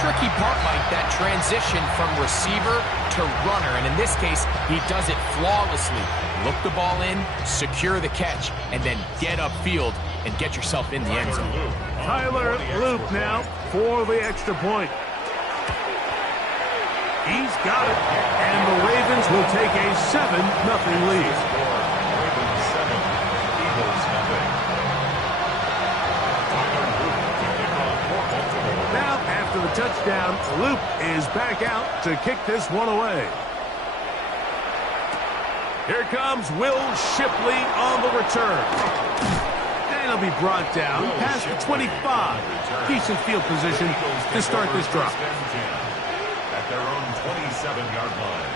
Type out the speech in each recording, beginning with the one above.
tricky part, Mike, that transition from receiver to runner. And in this case, he does it flawlessly. Look the ball in, secure the catch, and then get upfield and get yourself in the end zone. Tyler Loop now for the extra point. He's got it. And the Ravens will take a 7-0 lead. Now, after the touchdown, Loop is back out to kick this one away. Here comes Will Shipley on the return. And he'll be brought down past the 25. Decent field position to start this drive. At their own 27-yard line.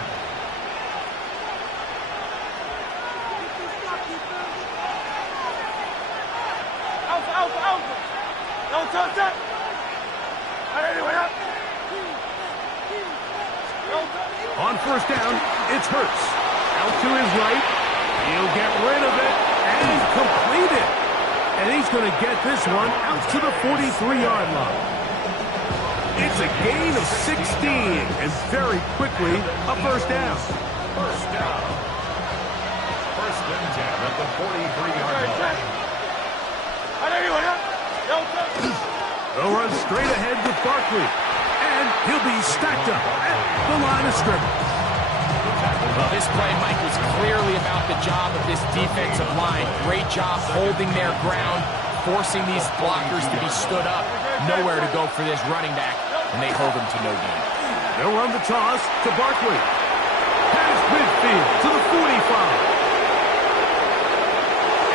On first down, it's Hurts. Out to his right. He'll get rid of it and complete it. And he's going to get this one out to the 43-yard line. It's a gain of 16, and very quickly, a first down. First down. First and 10 at the 43-yard line. They'll run straight ahead with Barkley. And he'll be stacked up at the line of scrimmage. Well, this play, Mike, was clearly about the job of this defensive line. Great job holding their ground, forcing these blockers to be stood up. Nowhere to go for this running back, and they hold him to no gain. They'll run the toss to Barkley. Past midfield to the 45.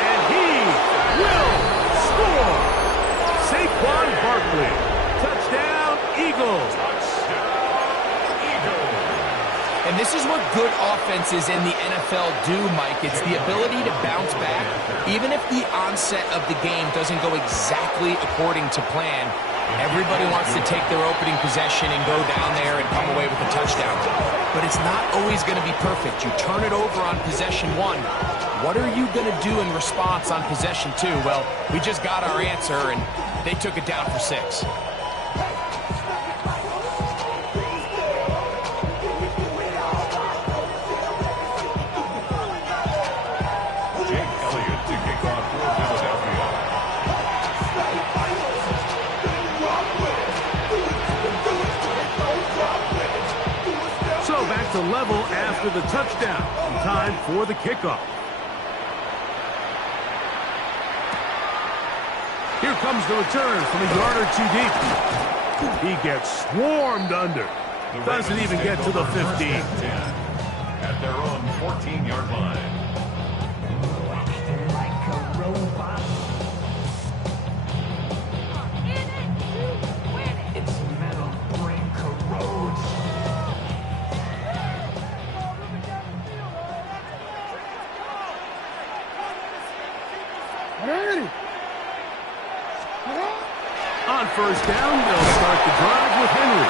And he will score. Saquon Barkley. Touchdown, Eagles. And this is what good offenses in the NFL do, Mike. It's the ability to bounce back. Even if the onset of the game doesn't go exactly according to plan, everybody wants to take their opening possession and go down there and come away with a touchdown. But it's not always going to be perfect. You turn it over on possession 1. What are you going to do in response on possession 2? Well, we just got our answer, and they took it down for 6. To level after the touchdown. Time for the kickoff. Here comes the return from a yard or 2 deep. He gets swarmed under. Doesn't even get to the 15. At their own 14-yard line. On first down, they'll start the drive with Henry.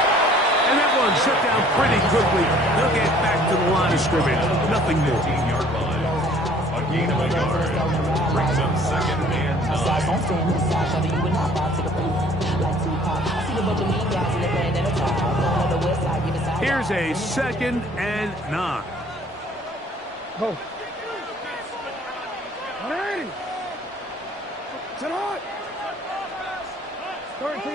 And that one shut down pretty quickly. They'll get back to the line of scrimmage. Nothing more. 15-yard line. A gain of a yard. Brings up second and 9. Here's a 2nd and 9. Oh. Alrighty. Sit on. 13.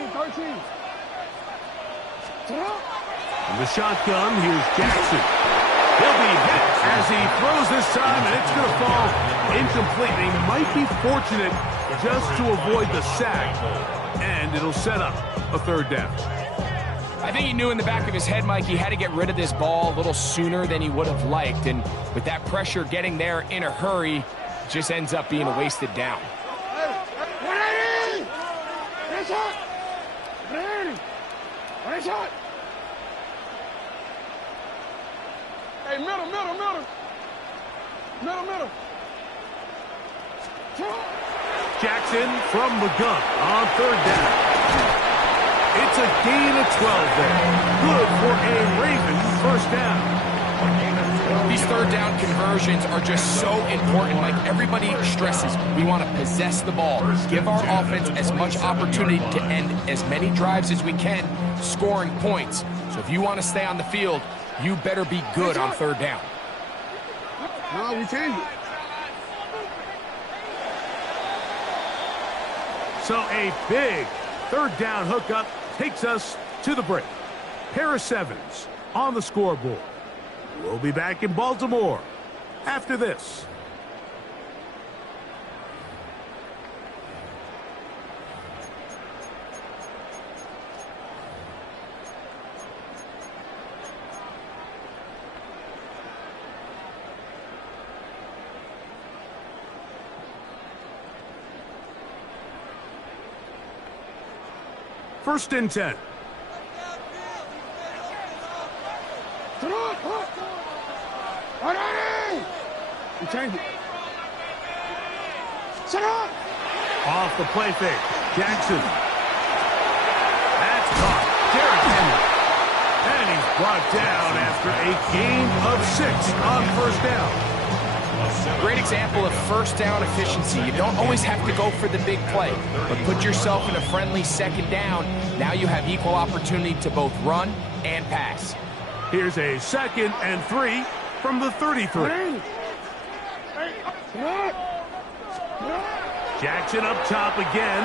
In the shotgun, here's Jackson. He'll be hit as he throws this time, and it's going to fall incomplete. He might be fortunate just to avoid the sack, and it'll set up a third down. I think he knew in the back of his head, Mike, he had to get rid of this ball a little sooner than he would have liked. And with that pressure getting there in a hurry, it just ends up being a wasted down. Hey, middle. Jackson from the gun on third down. It's a gain of 12 there. Good for a Ravens first down. These third down conversions are just so important. Like everybody stresses, we want to possess the ball, give our offense as much opportunity to end as many drives as we can, scoring points. So if you want to stay on the field, you better be good on third down. No, we changed it. So a big third down hookup takes us to the break. Pair of sevens on the scoreboard. We'll be back in Baltimore after this. First and 10. We changed it. Set up. Off the play fake. Jackson. That's caught. Derrick Henry. And he's brought down after a gain of 6 on first down. Great example of first down efficiency. You don't always have to go for the big play, but put yourself in a friendly second down. Now you have equal opportunity to both run and pass. Here's a 2nd and 3 from the 33. Jackson up top again.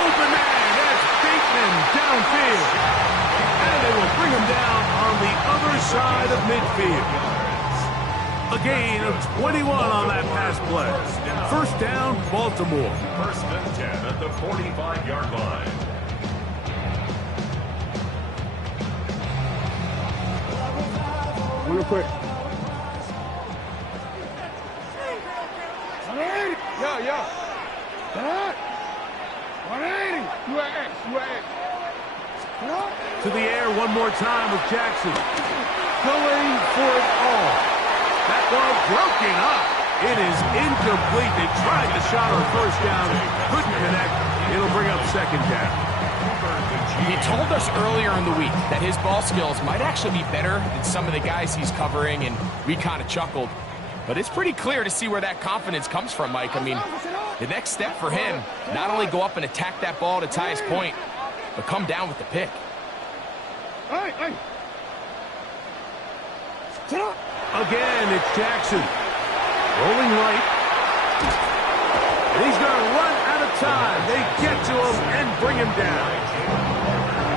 Open man, that's Bateman downfield. And they will bring him down on the other side of midfield. A gain of 21 on that pass play. First down, Baltimore. First and 10 at the 45-yard line. Real quick. Yeah. 180. You at X. To the air one more time with Jackson. Going for it all. That ball broken up. It is incomplete. They tried the shot on first down. Couldn't connect. It'll bring up second down. He told us earlier in the week that his ball skills might actually be better than some of the guys he's covering, and we kind of chuckled. But it's pretty clear to see where that confidence comes from, Mike. I mean, the next step for him, not only go up and attack that ball to tie his point, but come down with the pick. Hey. Sit up. Again, it's Jackson. Rolling right. And he's going to run out of time. They get to him and bring him down.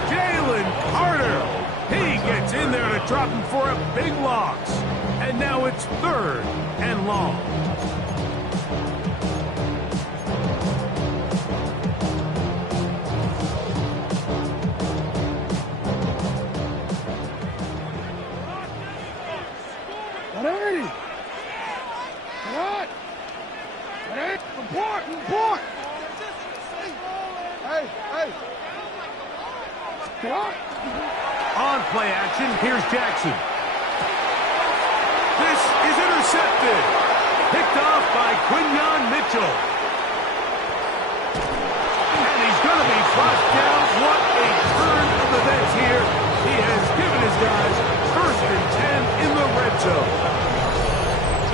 Jalen Carter. He gets in there to drop him for a big loss. And now it's 3rd and long. Report. Hey. On play action, here's Jackson. This is intercepted. Picked off by Quinyon Mitchell. And he's going to be brought down. What a turn of events here. He has given his guys 1st and 10 in the red zone.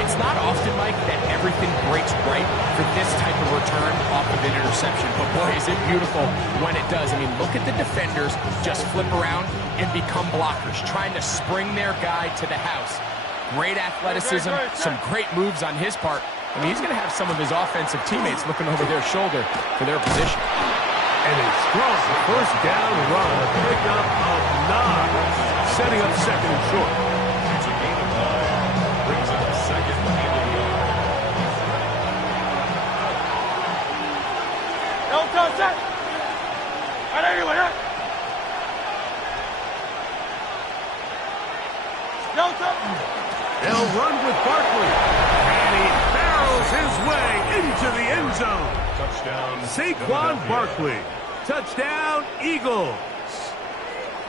It's not often, Mike, that everything breaks right for this type of return off of an interception. But, boy, is it beautiful when it does. I mean, look at the defenders just flip around and become blockers, trying to spring their guy to the house. Great athleticism, some great moves on his part. I mean, he's going to have some of his offensive teammates looking over their shoulder for their position. And a strong first down run, a pickup of 9, setting up 2nd and short. It's a gain of 9. Brings up 2nd and 8. Don't touch that. They'll run with Barkley. And he barrels his way into the end zone. Touchdown. Saquon Barkley. Touchdown, Eagles.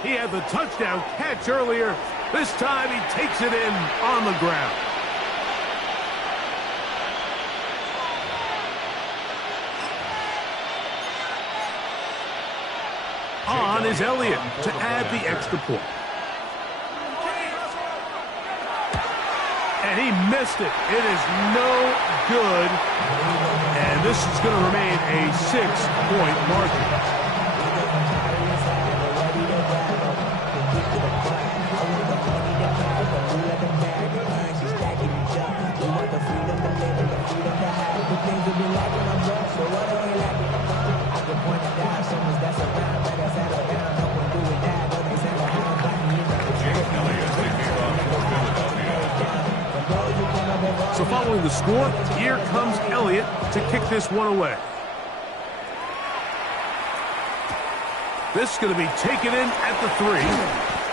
He had the touchdown catch earlier. This time he takes it in on the ground. On is Elliott to add the extra point. And he missed it. It is no good. And this is going to remain a 6-point margin. knowing the score, here comes Elliott to kick this one away. This is going to be taken in at the 3,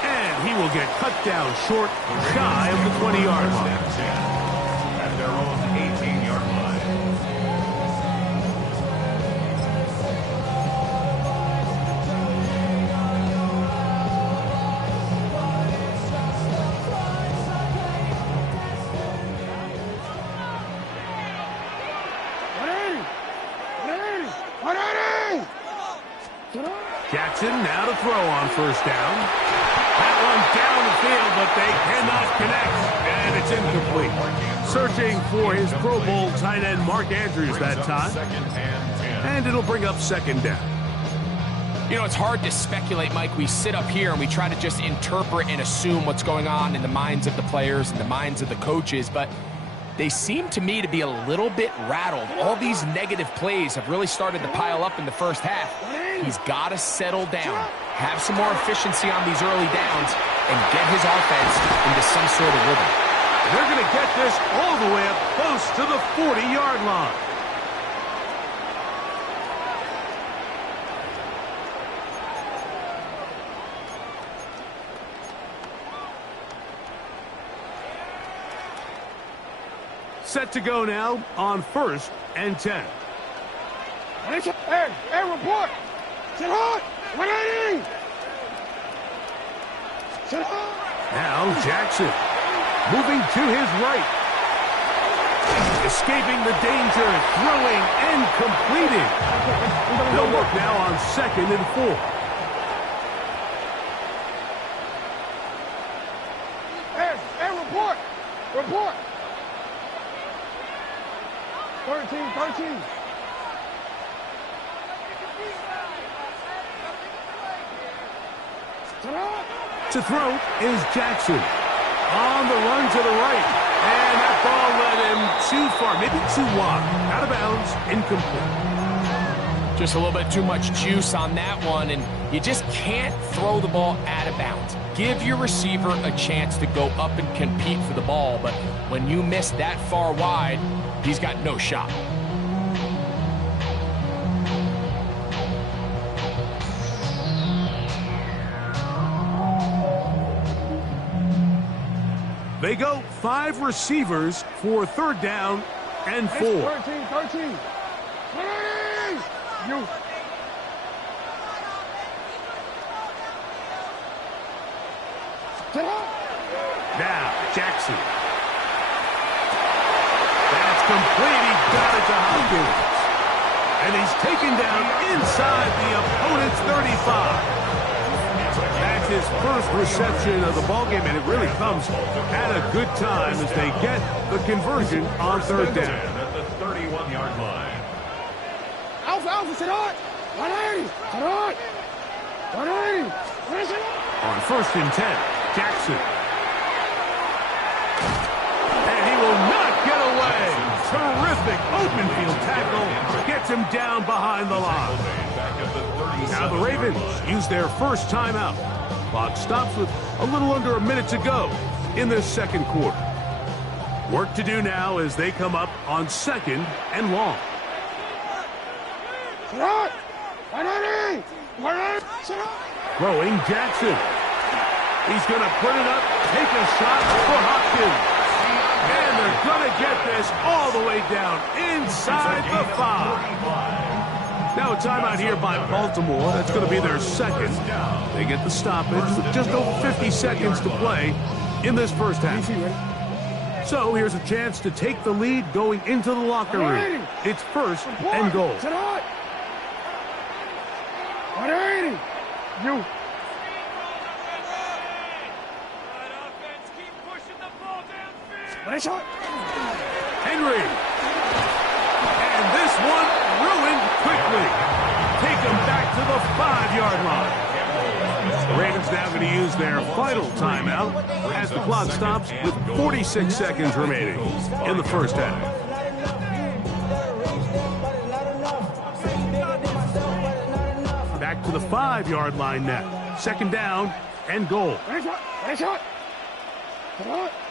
and he will get cut down short, shy of the 20-yard line. At their own 18-yard line. Jackson now to throw on first down. That one down the field, but they cannot connect, and it's incomplete. Searching for his Pro Bowl tight end Mark Andrews that time, and it'll bring up second down. You know, it's hard to speculate, Mike. We sit up here and we try to just interpret and assume what's going on in the minds of the players and the minds of the coaches, but they seem to me to be a little bit rattled. All these negative plays have really started to pile up in the first half. He's got to settle down, have some more efficiency on these early downs, and get his offense into some sort of rhythm. They're going to get this all the way up close to the 40-yard line. Set to go now on 1st and 10. Hey, report! Sit hard! 180! Sit hard! Now Jackson moving to his right. Escaping the danger, throwing and completing. They'll look now on 2nd and 4. Hey, report! Report! 13. To throw is Jackson. On the run to the right. And that ball led him too far, maybe too wide. Out of bounds, incomplete. Just a little bit too much juice on that one, and you just can't throw the ball out of bounds. Give your receiver a chance to go up and compete for the ball, but when you miss that far wide, he's got no shot. They go 5 receivers for 3rd down and 4. 13. You. Now, Jackson. That's complete. He got it to Hopkins. And he's taken down inside the opponent's 35. That's his first reception of the ballgame, and it really comes at a good time as they get the conversion on 3rd down. At the 31-yard line. Alpha, sit hard! 180! Sit hard! 180! On 1st and 10, Jackson. And he will not get away. Terrific open field tackle. Gets him down behind the line. Now the Ravens use their first timeout. Clock stops with a little under a minute to go in this 2nd quarter. Work to do now as they come up on 2nd and long. Throwing Jackson. He's going to put it up, take a shot for Hopkins. And they're going to get this all the way down inside the 5. Now a timeout here by Baltimore. That's going to be their 2nd. They get the stoppage with just over 50 seconds to play in this first half. So here's a chance to take the lead going into the locker room. It's 1st and goal. 180! You. Henry. And this one ruined quickly. Take him back to the 5-yard line. The Ravens now going to use their final timeout as the clock stops with 46 seconds remaining in the first half. Back to the 5-yard line now. 2nd down and goal.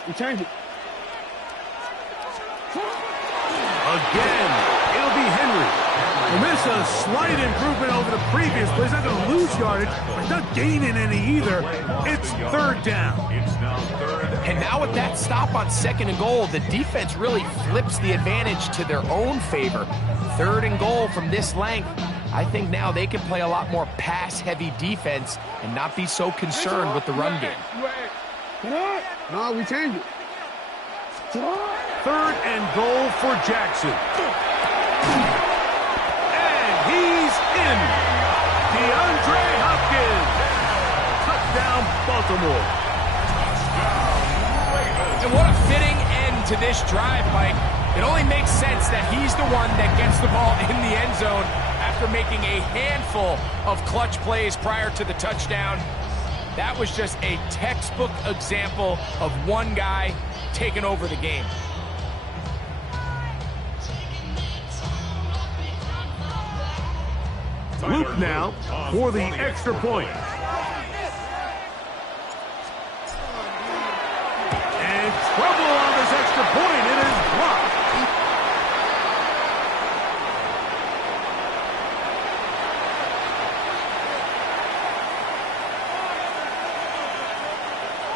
You change it. Again, it'll be Henry. And this is a slight improvement over the previous play. He's not going to lose yardage, but he's not gaining any either. It's third down. It's now third. And now with that stop on 2nd and goal, the defense really flips the advantage to their own favor. 3rd and goal from this length. I think now they can play a lot more pass-heavy defense and not be so concerned with the run game. No, we changed it. 3rd and goal for Jackson. And he's in. DeAndre Hopkins. Touchdown, Baltimore. And what a fitting end to this drive, Mike. It only makes sense that he's the one that gets the ball in the end zone after making a handful of clutch plays prior to the touchdown. That was just a textbook example of one guy taking over the game. Luke now for the extra point. And trouble on this extra point. It is blocked.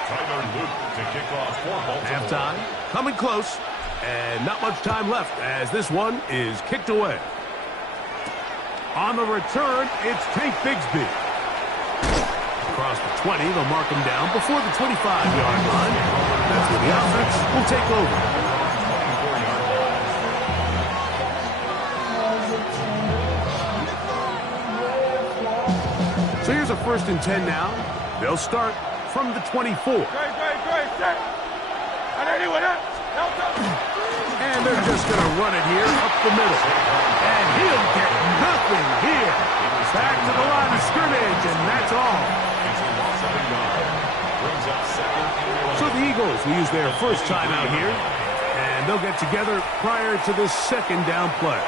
Tyler Luke to kick off for Baltimore. Halftime, coming close, and not much time left as this one is kicked away. On the return, it's Tank Bigsby. Across the 20, they'll mark him down before the 25-yard line. That's where the offense will take over. So here's a 1st and 10 now. They'll start from the 24. And they're just going to run it here up the middle. And he'll get nothing here. Back to the line of scrimmage, and that's all. So the Eagles will use their first timeout here, and they'll get together prior to this 2nd down play.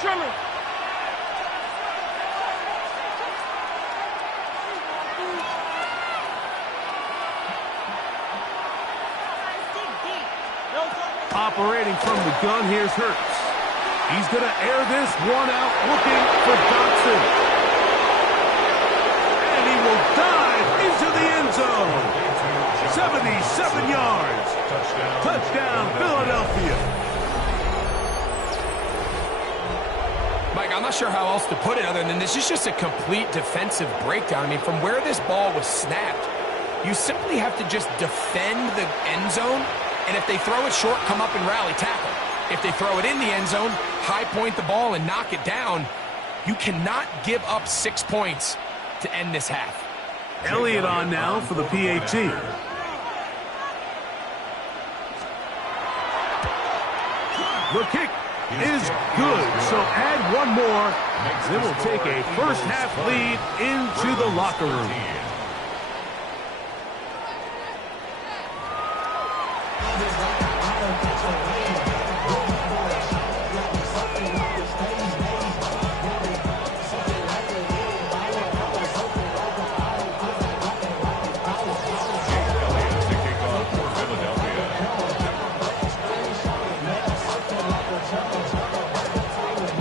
Trimmer. Operating from the gun, here's Hurts. He's going to air this one out, looking for Dotson. And he will dive into the end zone. 77 yards. Touchdown, Philadelphia. Mike, I'm not sure how else to put it other than this is just a complete defensive breakdown. I mean, from where this ball was snapped, you simply have to just defend the end zone. And if they throw it short, come up and rally tackle. If they throw it in the end zone, high point the ball and knock it down. You cannot give up 6 points to end this half. Elliott on now for the PAT. The kick is good, so add one more. Then we'll take a first half lead into the locker room.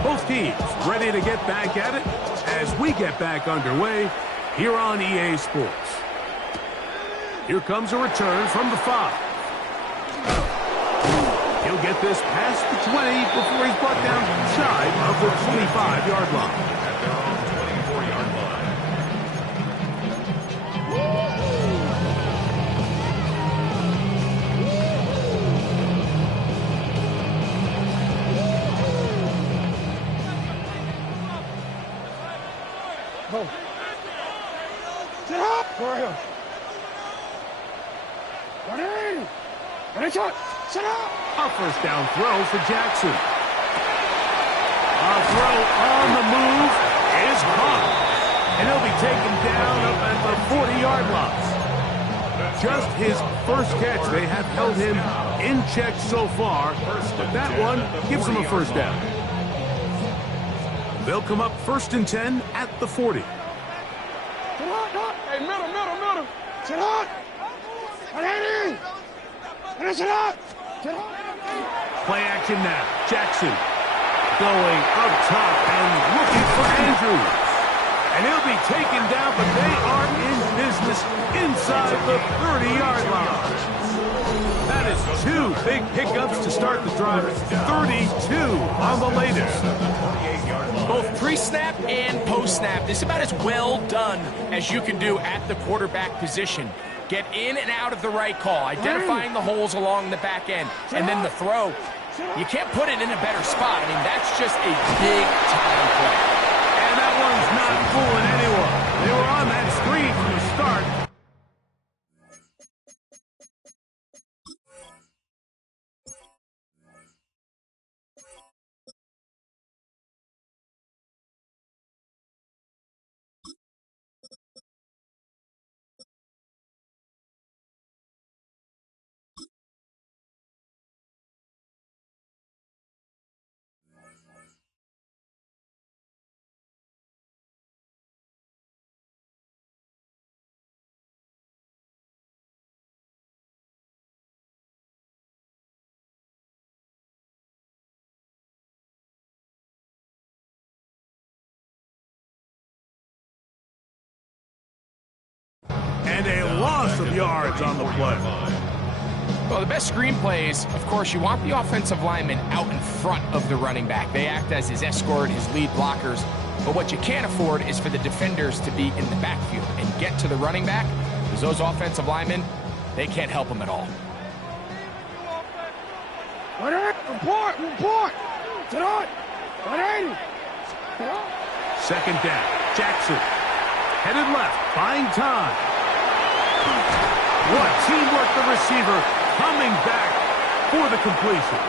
Both teams ready to get back at it as we get back underway here on EA Sports. Here comes a return from the 5. He'll get this past the 20 before he's brought down shy of the 25-yard line. At their own 24-yard line. Go. Get up! For him. Ready, shot! Set up! A first down throw for Jackson. A throw on the move is caught. And he'll be taken down up at the 40-yard line. Just his first catch. They have held him in check so far, but that one gives him a first down. They'll come up 1st and 10 at the 40. Hey, middle. Sit hot. Sit hot. Play action now. Jackson going up top and looking for Andrews. And he'll be taken down, but they are in business inside the 30-yard line. That is 2 big pickups to start the drive. 32 on the latest. Both pre-snap and post-snap. This is about as well done as you can do at the quarterback position. Get in and out of the right call, identifying the holes along the back end, and then the throw. You can't put it in a better spot. I mean, that's just a big-time play. And that one's not fooling anyone. They were on that screen from the start. And a loss of yards on the play. Well, the best screen plays, of course, you want the offensive lineman out in front of the running back. They act as his escort, his lead blockers. But what you can't afford is for the defenders to be in the backfield and get to the running back, because those offensive linemen, they can't help them at all. Report. Sit hot. 180. Second down. Jackson headed left, buying time. What teamwork, the receiver coming back for the completion.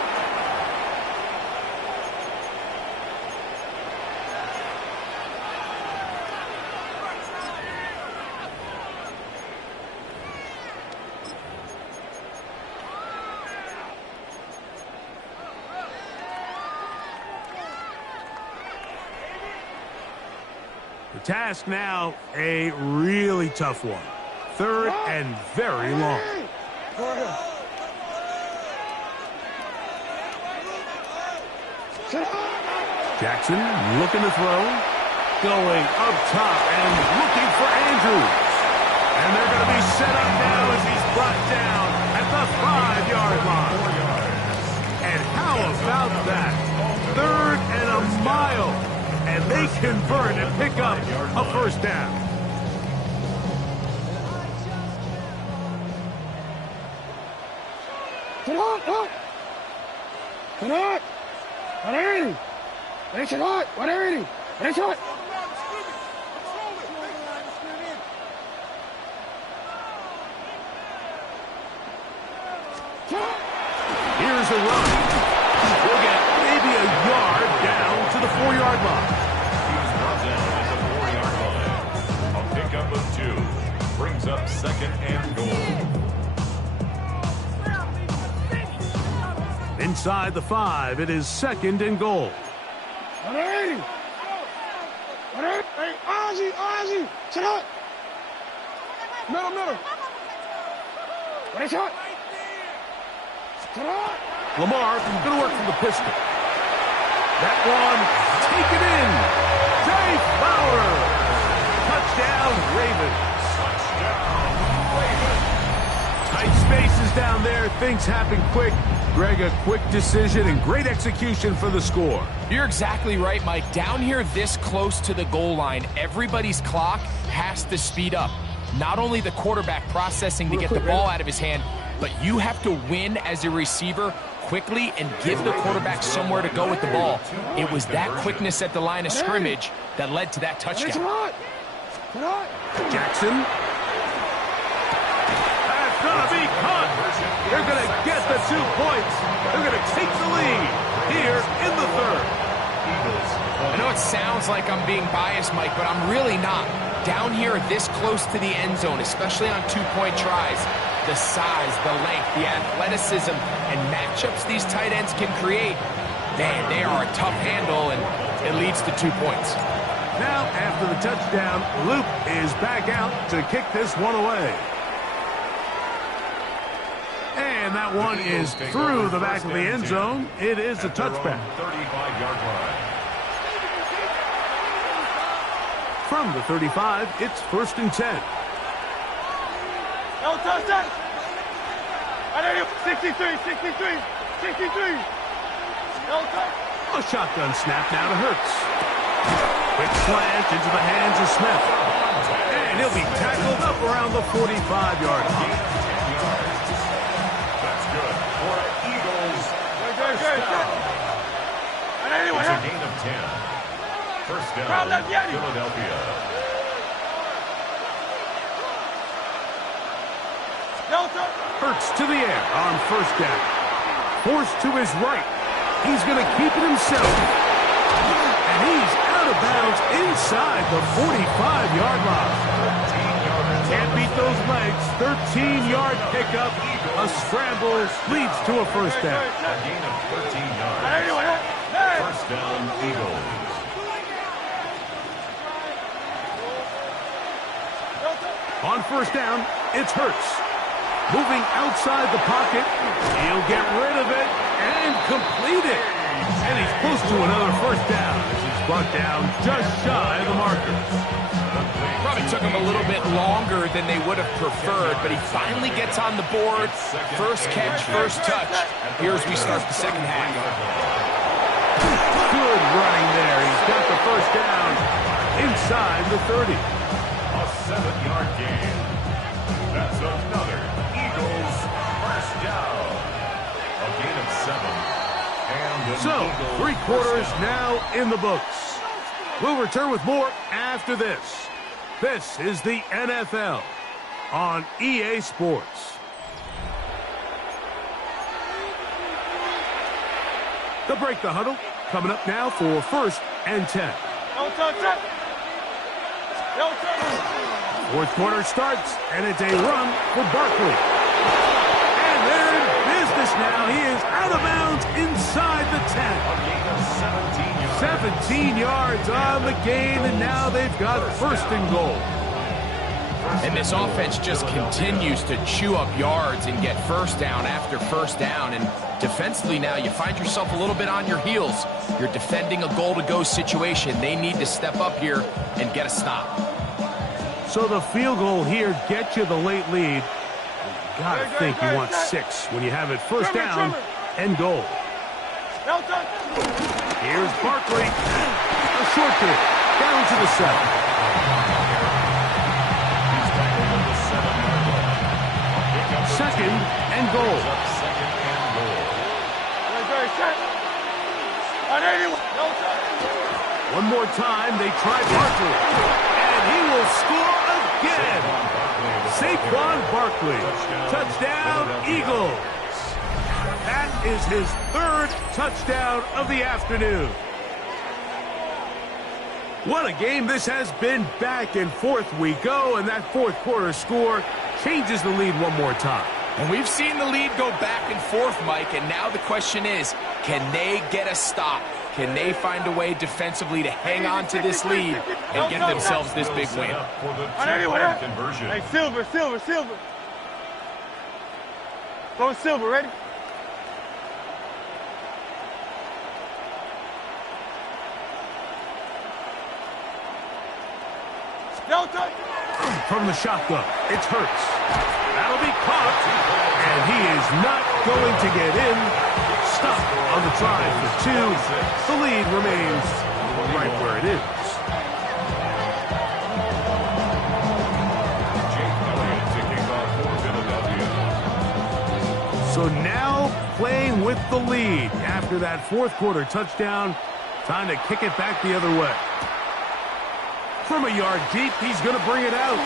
The task now, a really tough one. 3rd and very long. Jackson looking to throw. Going up top and looking for Andrews. And they're going to be set up now as he's brought down at the 5-yard line. And how about that? 3rd and a mile. And they convert and pick up a first down. Sit hot. 180. Sit hot. 180. Sit hot. Here's a run. We'll get maybe a yard down to the 4-yard line. He's brought down at the 4-yard line. A pickup of 2 brings up 2nd and goal. Inside the 5, it is 2nd and goal. 180. Hey, Ozzy. Sit hot. Middle. Sit hot. Sit hot. Lamar going to work from the pistol. That one taken in. Jay Fowler. Touchdown, Ravens. Tight spaces down there. Things happen quick. Greg, a quick decision and great execution for the score. You're exactly right, Mike. Down here this close to the goal line, everybody's clock has to speed up. Not only the quarterback processing to get the ball out of his hand, but you have to win as a receiver quickly and give the quarterback somewhere to go with the ball. It was that quickness at the line of scrimmage that led to that touchdown. Jackson. That's going to be caught. They're going to get the 2 points. They're going to take the lead here in the 3rd. I know it sounds like I'm being biased, Mike, but I'm really not. Down here this close to the end zone, especially on 2-point tries, the size, the length, the athleticism, and matchups these tight ends can create, man, they are a tough handle, and it leads to 2 points. Now, after the touchdown, Luke is back out to kick this one away. And that one is through the back of the end zone. It is a touchback. 35-yard line. From the 35, it's 1st and 10. No touchdown. 63, 63, 63. No touchdown. A shotgun snap now to Hurts. Quick slant into the hands of Smith. And he'll be tackled up around the 45-yard line. 10 yards. That's good for Eagles. First down. It's a gain of 10. First down, Philadelphia. Hurts to the air on 1st down. Forced to his right. He's going to keep it himself. And he's out of bounds inside the 45-yard line. Can't beat those legs. 13-yard pickup. A scramble leads to a 1st down. A gain of 13 yards. First down, Eagles. On 1st down, it's Hurts. Moving outside the pocket. He'll get rid of it and complete it. And he's close to another 1st down as he's brought down just shy of the markers. Probably took him a little bit longer than they would have preferred, but he finally gets on the board. First catch, first touch. Here as we start the second half. Good running there. He's got the 1st down inside the 30. A 7-yard gain. That's another Eagles first down. A gain of 7. And So, Eagles 3 quarters first down. now in the books. We'll return with more after this. This is the NFL on EA Sports. The break the huddle coming up now for 1st and 10. No touchdown. No touchdown. 4th quarter starts, and it's a run for Barkley. And they're in business now. He is out of bounds inside the 10. A gain of 17 yards. 17 yards on the gain, and now they've got 1st and goal. And this offense just continues to chew up yards and get 1st down after 1st down. And defensively now, you find yourself a little bit on your heels. You're defending a goal-to-go situation. They need to step up here and get a stop. So the field goal here gets you the late lead. You gotta think you want 6 when you have it 1st down and goal. No touchdown. Here's Barkley. A short kick down to the 7. He's tackled at the 7-yard line. A pickup of 2nd 2. and goal. Brings up 2nd and goal. No touchdown. One more time, they try Barkley. And he will score again. Saquon Barkley. Touchdown, Eagles. That is his 3rd touchdown of the afternoon. What a game this has been. Back and forth we go, and that 4th quarter score changes the lead one more time. And we've seen the lead go back and forth, Mike, and now the question is, can they get a stop? Can they find a way defensively to hang on to this lead and get themselves this big win? For the 2-point conversion. Hey, Silver. Go Silver, ready? No touchdown. From the shotgun, it's Hurts. That'll be caught, and he is not going to get in. Stop on the try for 2. The lead remains right where it is. Jake Elliott to kick off for Philadelphia. So now playing with the lead after that 4th quarter touchdown. Time to kick it back the other way. From a yard deep, he's going to bring it out.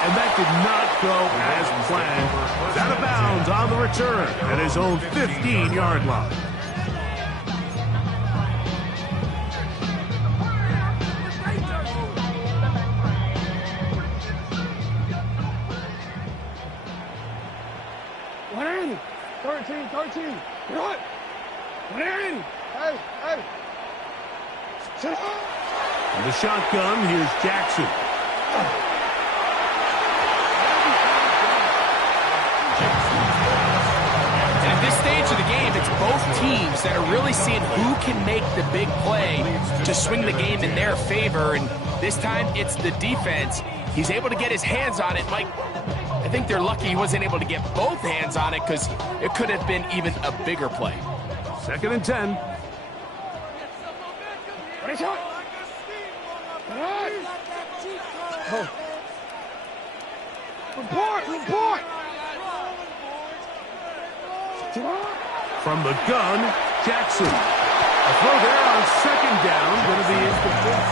And that did not go as planned. It's out of bounds on the return at his own 15-yard line. What 13. What? Hey. Sit up. In the shotgun, here's Jackson. And at this stage of the game, it's both teams that are really seeing who can make the big play to swing the game in their favor. And this time, it's the defense. He's able to get his hands on it. Mike, I think they're lucky he wasn't able to get both hands on it because it could have been even a bigger play. 2nd and 10. Report! From the gun, Jackson. A throw there on 2nd down, going to be incomplete.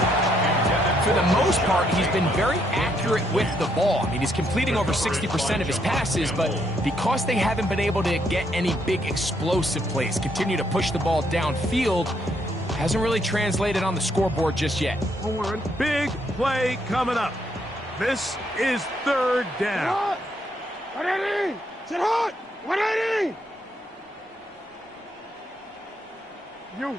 For the most part, he's been very accurate with the ball. I mean, he's completing over 60% of his passes, but because they haven't been able to get any big explosive plays, continue to push the ball downfield, hasn't really translated on the scoreboard just yet. Big play coming up. This is 3rd down. 180! Sit hot! 180! You.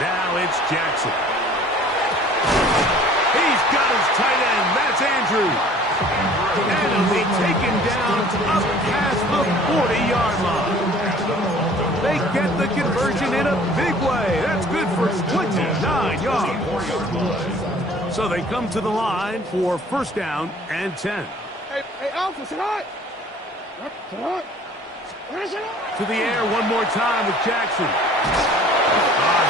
Now it's Jackson. He's got his tight end. That's Andrews. And he'll be taken down up past the 40-yard line. They get the conversion in a big way. That's good for 29 yards. So they come to the line for 1st down and 10. Hey, Alpha, sit hot! Sit hot! To the air one more time with Jackson. A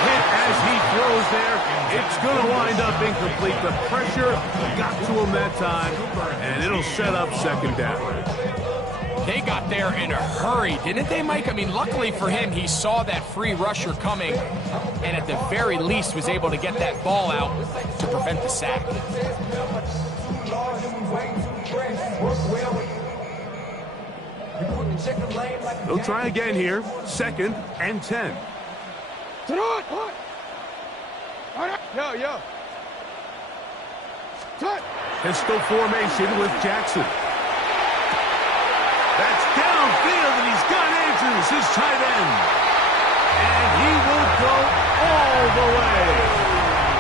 hit as he throws there. It's going to wind up incomplete. The pressure got to him that time, and it'll set up 2nd down. They got there in a hurry, didn't they, Mike? I mean, luckily for him, he saw that free rusher coming, and at the very least was able to get that ball out to prevent the sack. They'll try again here. 2nd and 10. Yo. Pistol formation with Jackson. That's downfield, and he's got Andrews, his tight end. And he will go all the way.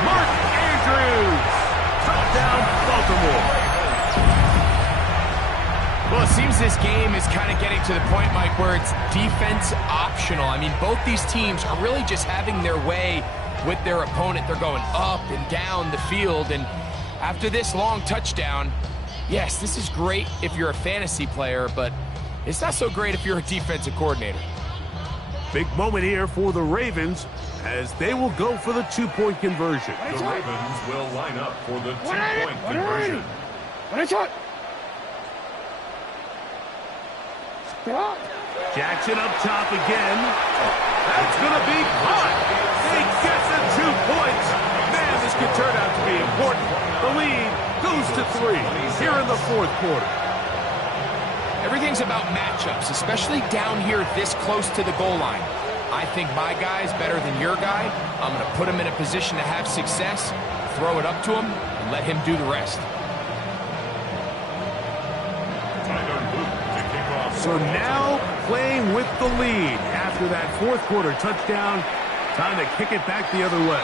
Mark Andrews. Touchdown, Baltimore. Well, it seems this game is kind of getting to the point, Mike, where it's defense optional. I mean, both these teams are really just having their way with their opponent. They're going up and down the field, and after this long touchdown, yes, this is great if you're a fantasy player, but it's not so great if you're a defensive coordinator. Big moment here for the Ravens as they will go for the 2-point conversion. The Ravens will line up for the 2-point conversion. Jackson up top again. That's going to be caught. They get the 2 points. Man, this could turn out to be important. The lead goes to 3 here in the 4th quarter. Everything's about matchups, especially down here this close to the goal line. I think my guy's better than your guy. I'm going to put him in a position to have success, throw it up to him, and let him do the rest. So now playing with the lead after that 4th quarter touchdown. Time to kick it back the other way.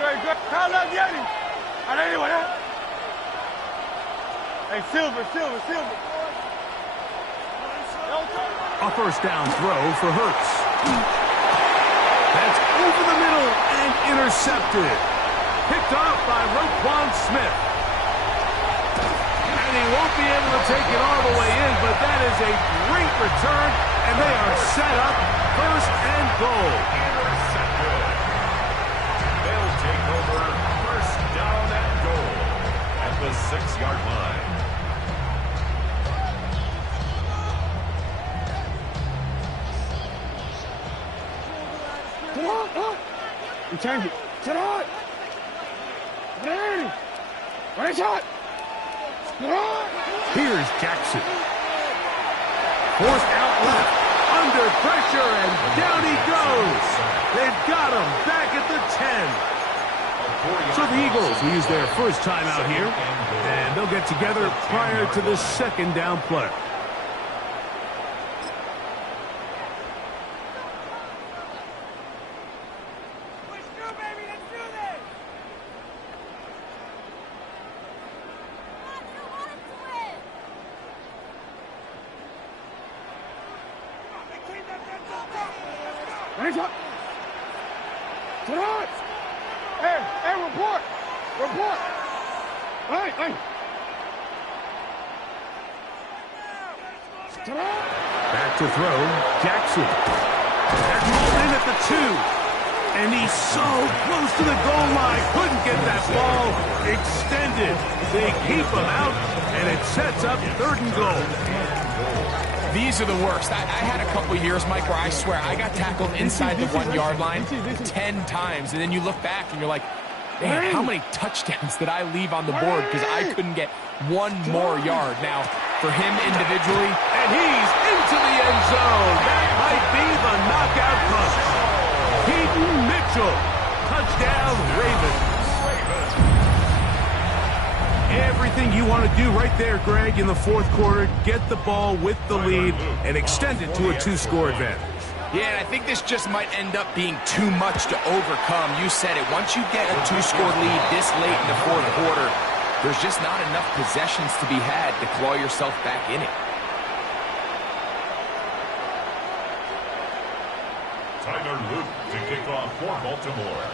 Good. Call up Yeti. Hey, Silver. A 1st down throw for Hurts. That's over the middle and intercepted. Picked off by Roquan Smith. And he won't be able to take it all the way in, but that is a great return, and they are set up 1st and goal. Intercepted. They'll take over 1st down and goal at the 6-yard line. You change it. Sit hot. What shot? Here's Jackson. Forced out left. Under under pressure, and down he goes. They've got him back at the 10. So the Eagles will use their first timeout here, and they'll get together prior to the second down play. Hey, report! Report! Hey! Back to throw, Jackson. That's pulled in at the 2. And he's so close to the goal line. Couldn't get that ball extended. They keep him out, and it sets up 3rd and goal. These are the worst. I had a couple years, Mike, where I swear I got tackled inside the 1-yard line 10 times, and then you look back and you're like, man, how many touchdowns did I leave on the board because I couldn't get one more yard? Now, for him individually, and he's into the end zone. That might be the knockout punch. Keaton Mitchell, touchdown Ravens. Everything you want to do right there, Greg, in the 4th quarter, get the ball with the lead and extend it to a 2-score advantage. Yeah, and I think this just might end up being too much to overcome. You said it. Once you get a 2-score lead this late in the 4th quarter, there's just not enough possessions to be had to claw yourself back in it. Tyler Luke to kick off for Baltimore.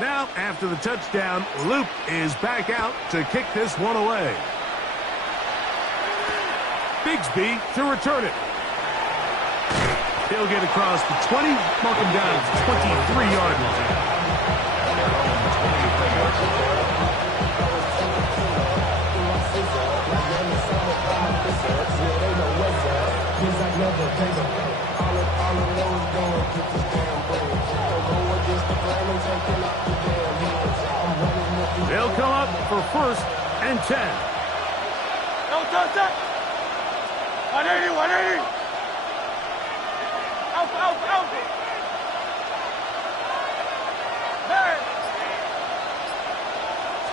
Now, after the touchdown, Luke is back out to kick this one away. Bigsby to return it. He'll get across the 20, mark him down at the 23-yard line. They'll come up for 1st and 10. Don't touch that! 180! Out! Hey!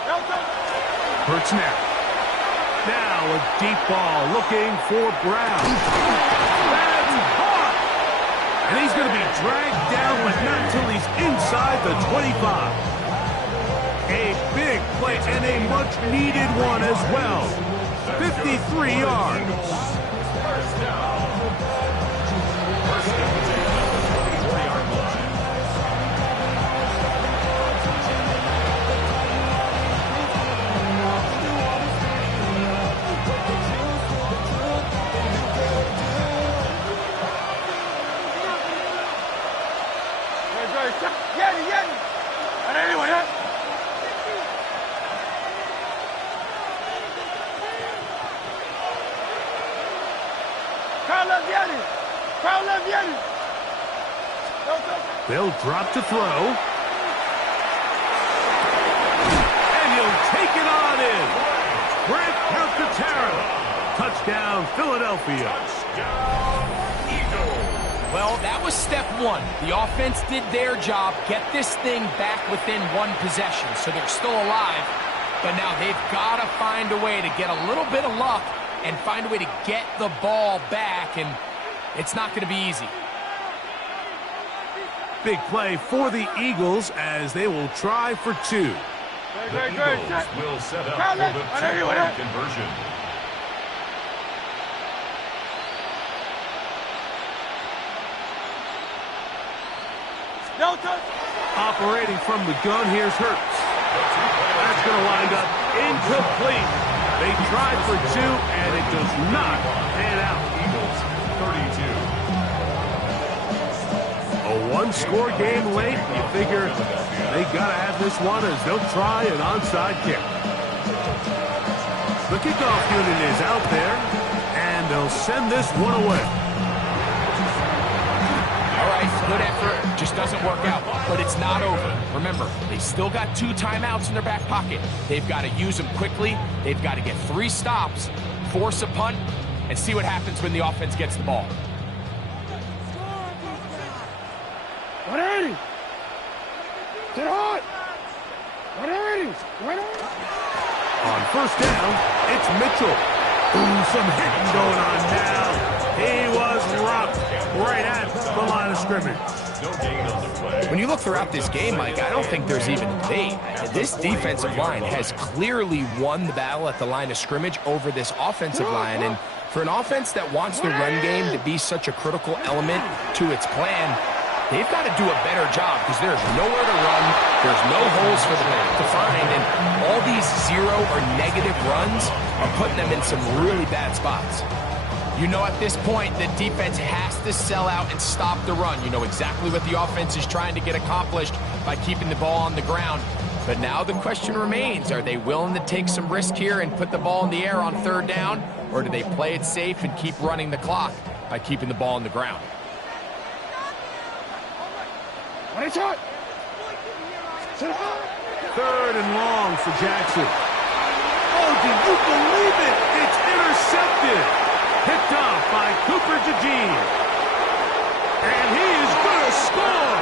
Don't touch! Hurts now. Now a deep ball looking for Brown. That's caught! And he's going to be dragged down, but not until he's inside the 25. A big play and a much-needed one as well. 53 yards. First down. First down to take on the 44-yard line. They'll drop to throw. And he'll take it on in. Grant Calcaterra. Touchdown, Philadelphia. Touchdown, Eagles. Well, that was step 1. The offense did their job, get this thing back within 1 possession, so they're still alive. But now they've got to find a way to get a little bit of luck and find a way to get the ball back, and it's not going to be easy. Big play for the Eagles as they will try for 2. The Eagles will set up for the 2-point conversion. Operating from the gun, here's Hurts. That's going to wind up incomplete. They tried for 2, and it does not pan out. Eagles 32. A 1-score game late. You figure they got to have this one as they'll try an onside kick. The kickoff unit is out there, and they'll send this one away. All right, good effort. Just doesn't work out, but it's not over. Remember, they still got 2 timeouts in their back pocket. They've got to use them quickly. They've got to get 3 stops, force a punt, and see what happens when the offense gets the ball. 180. Sit hard. 180. 180. On first down, it's Mitchell. Ooh, some hitting going on now. He was rocked right at the line of scrimmage. No gain on the play. When you look throughout this game, Mike, I don't think there's even a debate. This defensive line has clearly won the battle at the line of scrimmage over this offensive line. And for an offense that wants the run game to be such a critical element to its plan, they've got to do a better job because there's nowhere to run. There's no holes for the back to find. And all these zero or negative runs are putting them in some really bad spots. You know at this point the defense has to sell out and stop the run. You know exactly what the offense is trying to get accomplished by keeping the ball on the ground. But now the question remains, are they willing to take some risk here and put the ball in the air on third down? Or do they play it safe and keep running the clock by keeping the ball on the ground? Third and long for Jackson. Oh, do you believe it? It's intercepted. Picked off by Cooper DeJean. And he is going to score.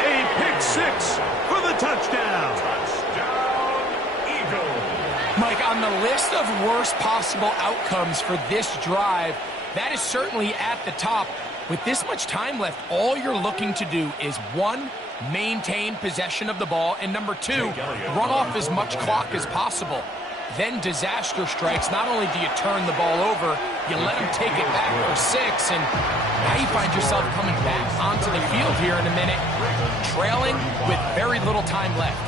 A pick six for the touchdown. Touchdown, Eagles. Mike, on the list of worst possible outcomes for this drive, that is certainly at the top. With this much time left, all you're looking to do is, one, maintain possession of the ball, and number two, run off as much clock as possible. Then disaster strikes. Not only do you turn the ball over, you let them take it back for six, and now you find yourself coming back onto the field here in a minute, trailing with very little time left.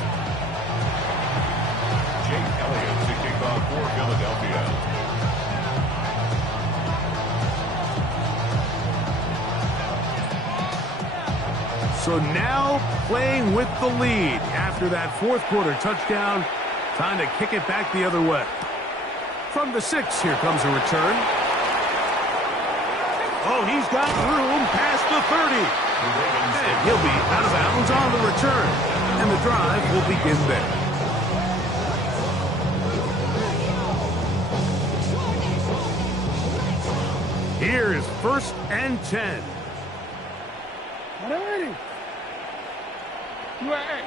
Jake Elliott to kick off for Philadelphia. So now playing with the lead after that fourth quarter touchdown. Time to kick it back the other way. From the 6, here comes a return. Oh, he's got room past the 30. And he'll be out of bounds on the return. And the drive will begin there. Here is 1st and 10. 180. UAX.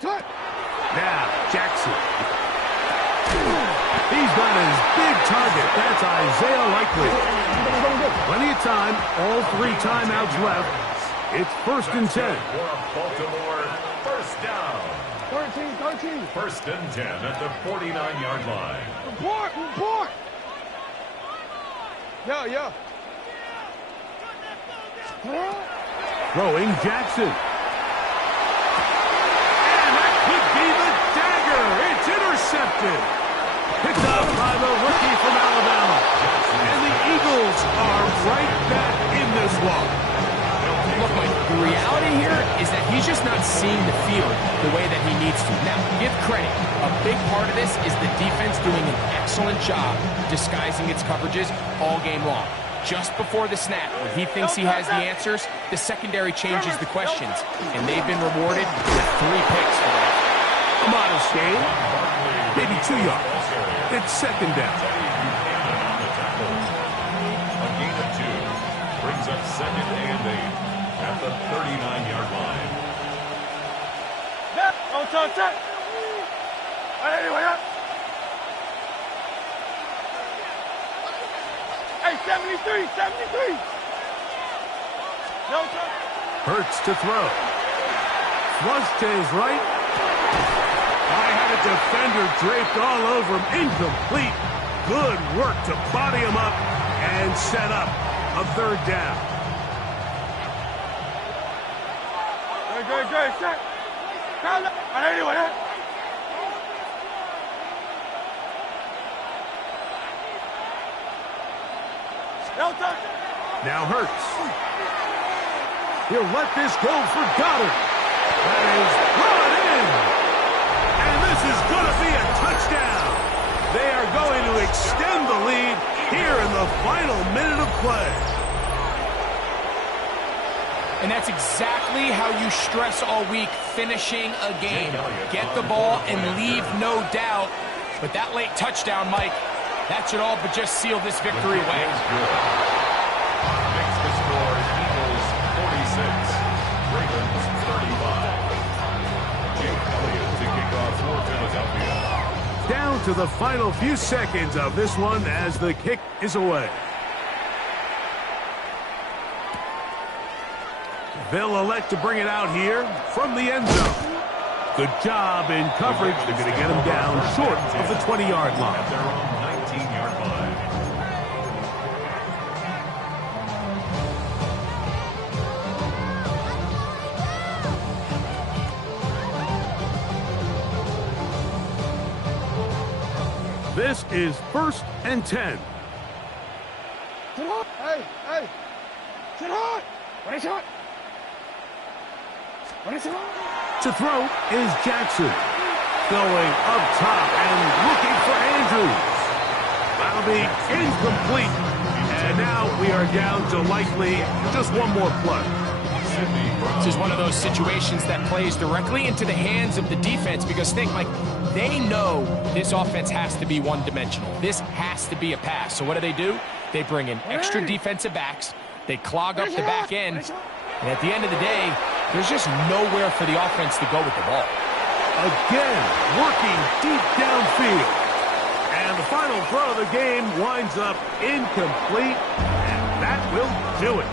Touch. Now, Jackson. He's got his big target. That's Isaiah Likely. Plenty of time. All 3 timeouts left. It's 1st and 10. For Baltimore, first down. 13. 1st and 10 at the 49-yard line. Report. Yeah. Throwing Jackson. And that could be the dagger. It's intercepted. Picked up by the rookie from Alabama. And the Eagles are right back in this one. Look, Mike, the reality here is that he's just not seeing the field the way that he needs to. Now, give credit. A big part of this is the defense doing an excellent job disguising its coverages all game long. Just before the snap, when he thinks he has the answers, the secondary changes the questions, and they've been rewarded with 3 picks for that. A modest gain, maybe 2 yards. It's 2nd down. A gain of 2 brings up 2nd and 8 at the 39-yard line. Touch. Hey, 73. No touch. Hurts to throw. Flush to his right. I had a defender draped all over him. Incomplete. Good work to body him up and set up a 3rd down. Good. Set. Now Hurts. He'll let this go for Goddard. That is brought in. And this is going to be a touchdown. They are going to extend the lead here in the final minute of play. And that's exactly how you stress all week, finishing a game. Get the ball and leave no doubt. But that late touchdown, Mike, That should all but just seal this victory away. Makes the score Eagles 46, Ravens 35. Jake Elliott to kick off for Philadelphia. Down to the final few seconds of this one as the kick is away. They'll elect to bring it out here from the end zone. Good job in coverage. They're going to get him down short of the 20-yard line. At their own 19-yard line. This is 1st and 10. Hey, hey. Sit hot. What is hot? What is hot? To throw is Jackson. Going up top and looking for Andrews. That'll be incomplete. And now we are down to likely just one more play. This is one of those situations that plays directly into the hands of the defense because think, like, they know this offense has to be one-dimensional. This has to be a pass. So what do? They bring in extra defensive backs. They clog up the back end. And at the end of the day, there's just nowhere for the offense to go with the ball. Again, working deep downfield. And the final throw of the game winds up incomplete. And that will do it.